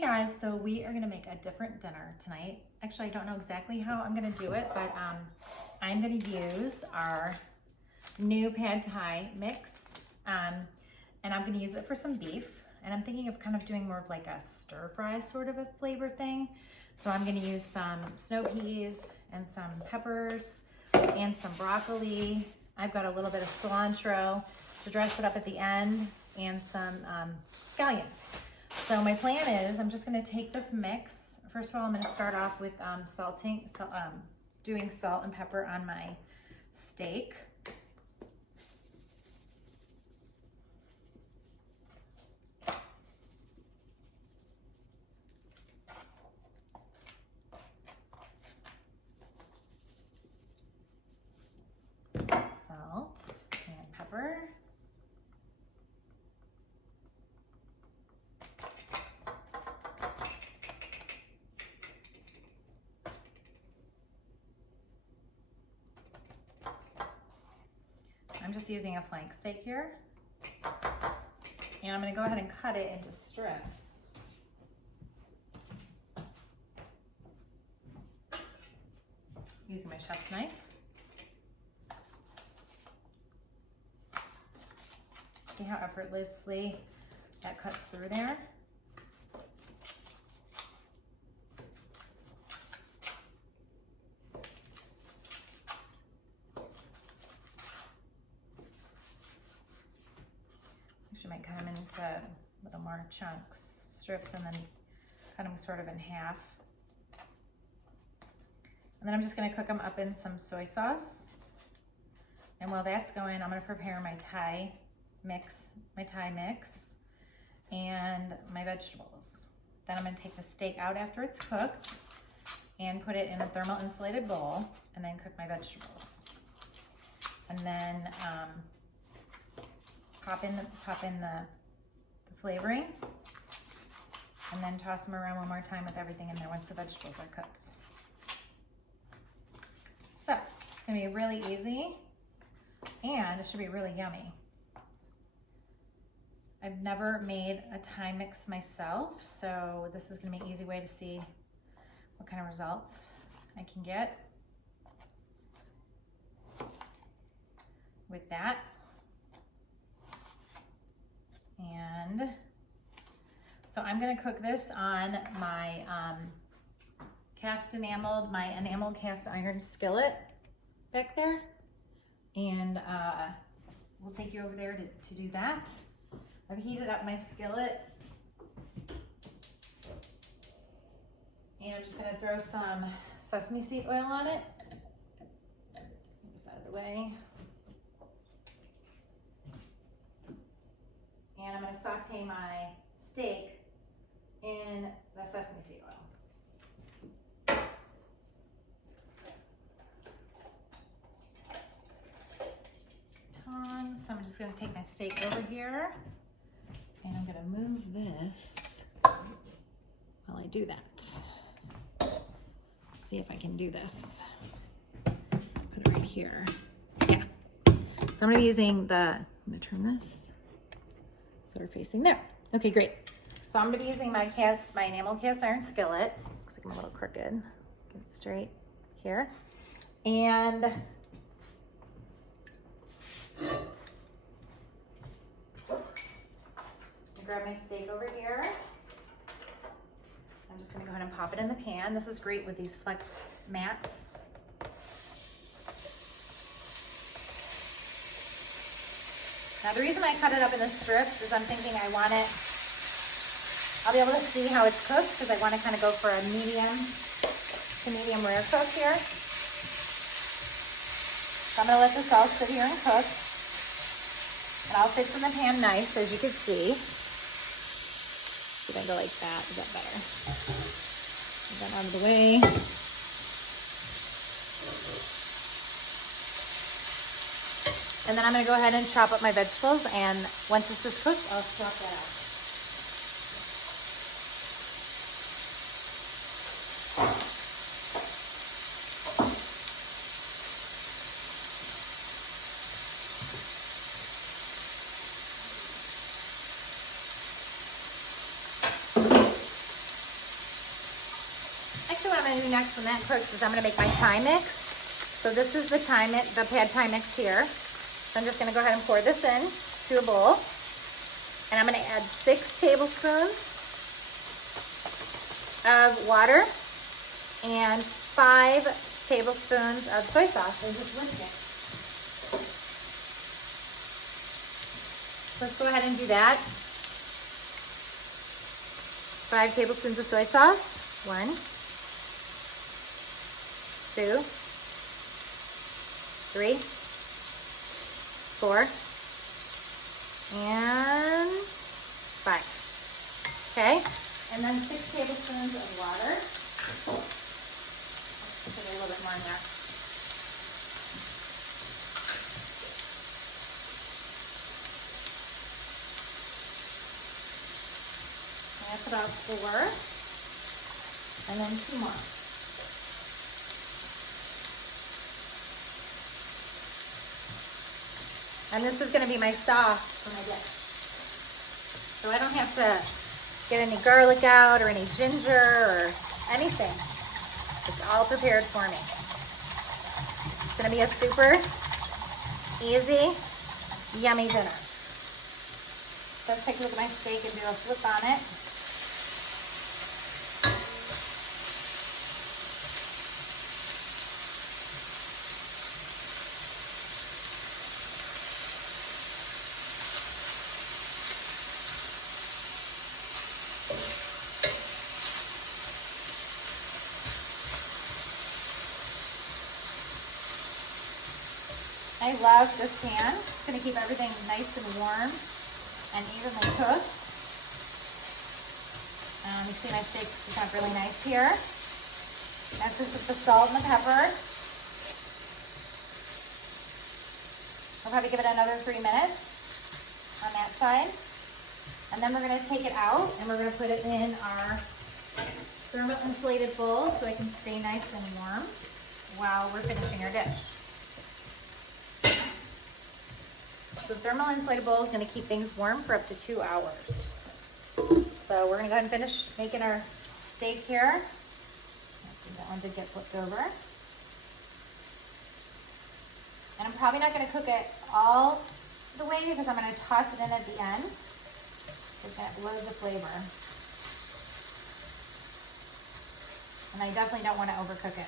guys, so we are gonna make a different dinner tonight. Actually, I don't know exactly how I'm gonna do it, but I'm gonna use our new pad thai mix, and I'm gonna use it for some beef. And I'm thinking of kind of doing more of like a stir fry sort of a flavor thing. So I'm gonna use some snow peas and some peppers and some broccoli. I've got a little bit of cilantro to dress it up at the end and some scallions. So my plan is I'm just gonna take this mix. First of all, I'm gonna start off with doing salt and pepper on my steak. Salt and pepper. I'm just using a flank steak here, and I'm going to go ahead and cut it into strips. Using my chef's knife. See how effortlessly that cuts through there? Actually might cut them into a little more chunks, strips, and then cut them sort of in half. And then I'm just gonna cook them up in some soy sauce. And while that's going, I'm gonna prepare my Thai mix and my vegetables. Then I'm gonna take the steak out after it's cooked and put it in a thermal insulated bowl, and then cook my vegetables. And then pop in the flavoring, and then toss them around one more time with everything in there once the vegetables are cooked. So it's gonna be really easy, and it should be really yummy. I've never made a Thai mix myself, so this is gonna be an easy way to see what kind of results I can get with that. And so I'm gonna cook this on my enameled cast iron skillet back there, and we'll take you over there to do that. I've heated up my skillet, and I'm just gonna throw some sesame seed oil on it. Get this out of the way. And I'm gonna saute my steak in the sesame seed oil. Tongs, so I'm just gonna take my steak over here, and I'm gonna move this while I do that. See if I can do this. Put it right here. Yeah. So I'm gonna be using I'm gonna turn this so we're facing there. Okay, great. So I'm gonna be using my enameled cast iron skillet. Looks like I'm a little crooked. Get it straight here. And grab my steak over here. I'm just gonna go ahead and pop it in the pan. This is great with these flex mats. Now the reason I cut it up in the strips is I'm thinking I'll be able to see how it's cooked, because I want to kind of go for a medium to medium rare cook here. So I'm gonna let this all sit here and cook. It all fits in the pan nice, as you can see. Should I go like that? Is that better? Get that out of the way. And then I'm gonna go ahead and chop up my vegetables, and once this is cooked, I'll chop that out. gonna do next when that cooks is I'm gonna make my Thai mix. So this is the the pad Thai mix here. So I'm just gonna go ahead and pour this in to a bowl. And I'm gonna add 6 tablespoons of water and 5 tablespoons of soy sauce. And just whisk it. So let's go ahead and do that. 5 tablespoons of soy sauce. 1, 2, 3, 4, and 5. Okay, and then 6 tablespoons of water. Put a little bit more in there. That's about 4, and then 2 more. And this is going to be my sauce for my dish. So I don't have to get any garlic out or any ginger or anything. It's all prepared for me. It's going to be a super easy, yummy dinner. So let's take a look at my steak and do a flip on it. I love this pan. It's going to keep everything nice and warm and evenly cooked. You see my steak's become really nice here. That's just with the salt and the pepper. I'll probably give it another 3 minutes on that side. And then we're going to take it out and we're going to put it in our thermal insulated bowl so it can stay nice and warm while we're finishing our dish. So the thermal insulated bowl is going to keep things warm for up to 2 hours. So we're going to go ahead and finish making our steak here. That one did get flipped over. And I'm probably not going to cook it all the way because I'm going to toss it in at the end. It's going to have loads of flavor. And I definitely don't want to overcook it.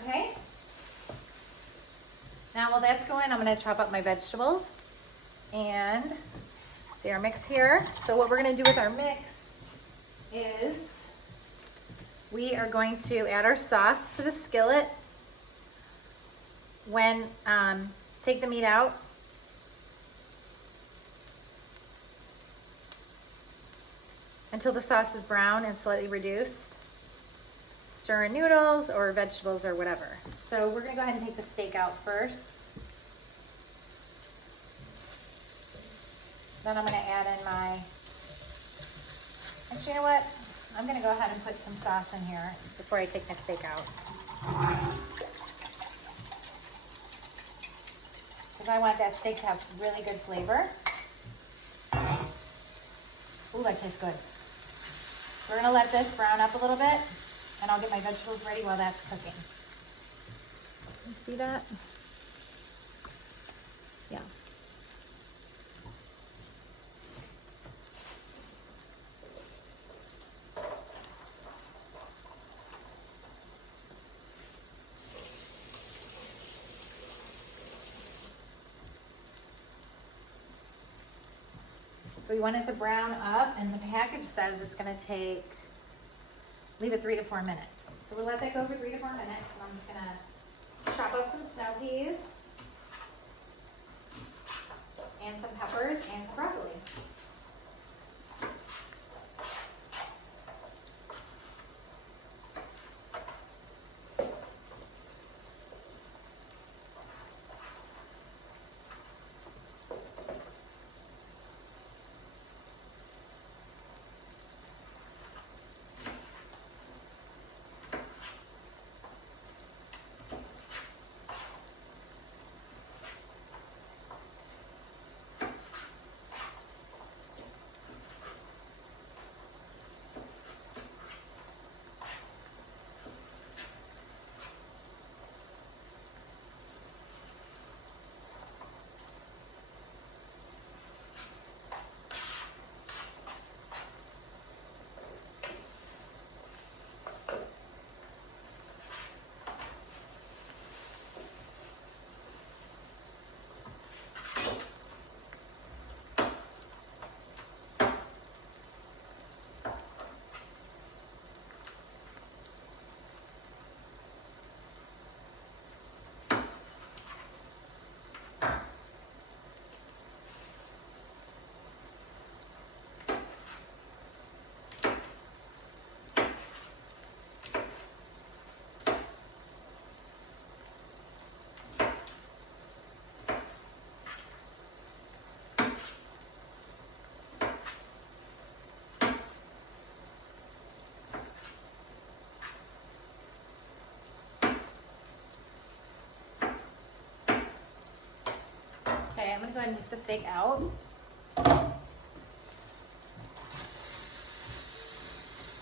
Okay. Now while that's going, I'm going to chop up my vegetables and see our mix here. So what we're going to do with our mix is we are going to add our sauce to the skillet. When take the meat out, until the sauce is brown and slightly reduced. Stir in noodles or vegetables or whatever. So we're going to go ahead and take the steak out first. Then I'm going to add in my, actually you know what? I'm going to go ahead and put some sauce in here before I take my steak out. Because I want that steak to have really good flavor. Ooh, that tastes good. We're going to let this brown up a little bit. And I'll get my vegetables ready while that's cooking. You see that? Yeah. So we want it to brown up, and the package says it's going to take, leave it 3 to 4 minutes. So we'll let that go for 3 to 4 minutes, and I'm just going to chop up some snow peas, and some peppers, and some broccoli. gonna go ahead and take the steak out.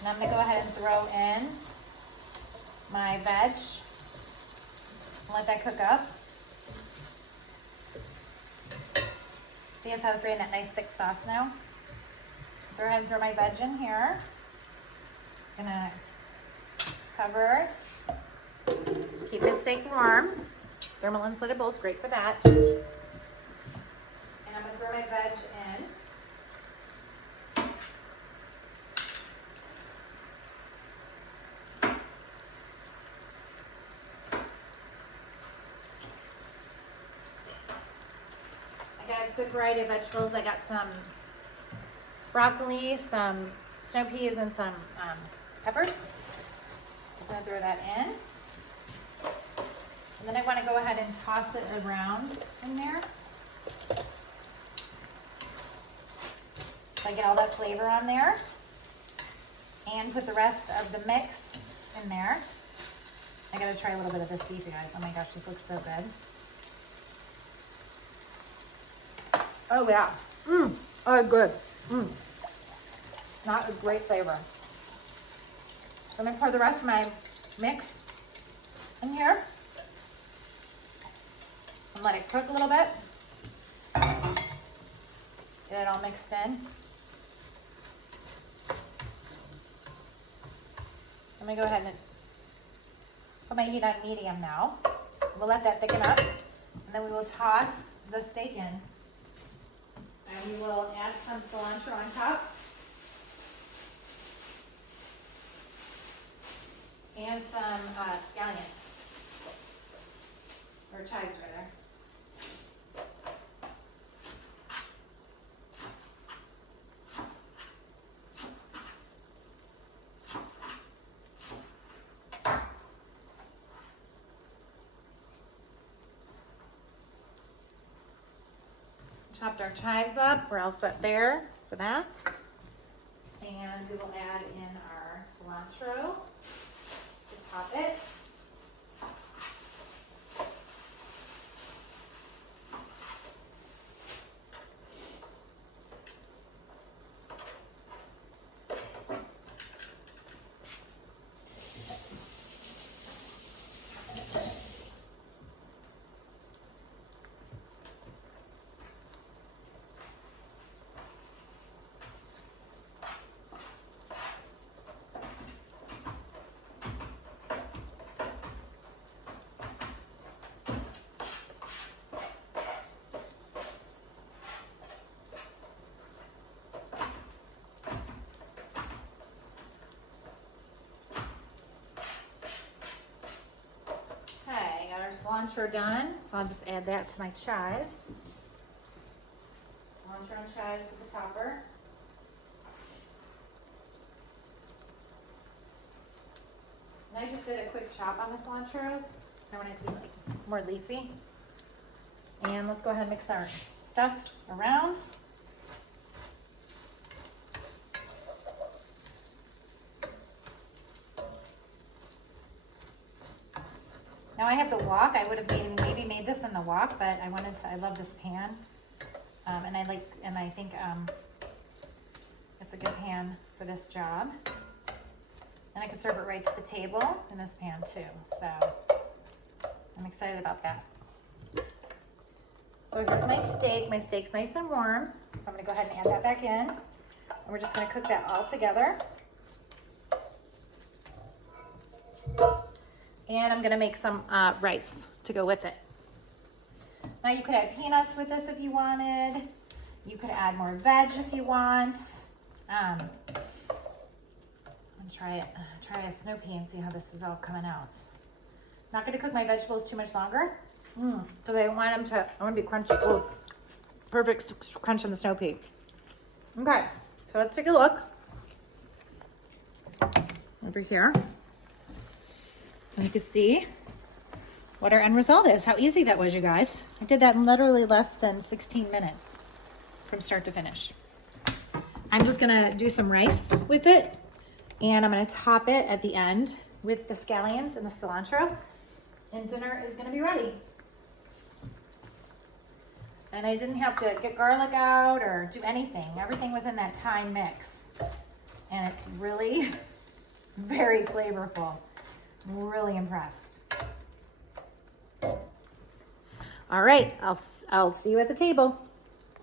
And I'm gonna go ahead and throw in my veg and let that cook up. See, it's how to create that nice thick sauce now. Go ahead and throw my veg in here. Gonna cover, keep the steak warm. Thermal insulated bowl is great for that. And I'm gonna throw my veg in. I got a good variety of vegetables. I got some broccoli, some snow peas, and some peppers. Just gonna throw that in. And then I want to go ahead and toss it around in there. So I get all that flavor on there. And put the rest of the mix in there. I gotta try a little bit of this beef, you guys. Oh my gosh, this looks so good. Oh yeah. Oh, good. Not a great flavor. So I'm gonna pour the rest of my mix in here and let it cook a little bit. Get it all mixed in. I'm gonna go ahead and put my heat on medium now. We'll let that thicken up, and then we will toss the steak in. And we will add some cilantro on top. And some scallions, or chives rather. Chopped our chives up, we're all set there for that. And we will add in our cilantro. Top it. Cilantro done, so I'll just add that to my chives. Cilantro and chives with the topper. And I just did a quick chop on the cilantro, so I want it to be like more leafy. And let's go ahead and mix our stuff around. Now I have the wok. I would have maybe made this in the wok, but I love this pan. And I think it's a good pan for this job. And I can serve it right to the table in this pan too. So I'm excited about that. So here's my steak. My steak's nice and warm. So I'm gonna go ahead and add that back in. And we're just gonna cook that all together. And I'm gonna make some rice to go with it. Now you could add peanuts with this if you wanted. You could add more veg if you want. I'm gonna try a snow pea and see how this is all coming out. Not gonna cook my vegetables too much longer. So I want them to be crunchy. Oh, perfect crunch on the snow pea. Okay, so let's take a look over here. And you can see what our end result is. How easy that was, you guys. I did that in literally less than 16 minutes from start to finish. I'm just gonna do some rice with it, and I'm gonna top it at the end with the scallions and the cilantro, and dinner is gonna be ready. And I didn't have to get garlic out or do anything. Everything was in that Thai mix. And it's really very flavorful. I'm really impressed. All right, I'll see you at the table.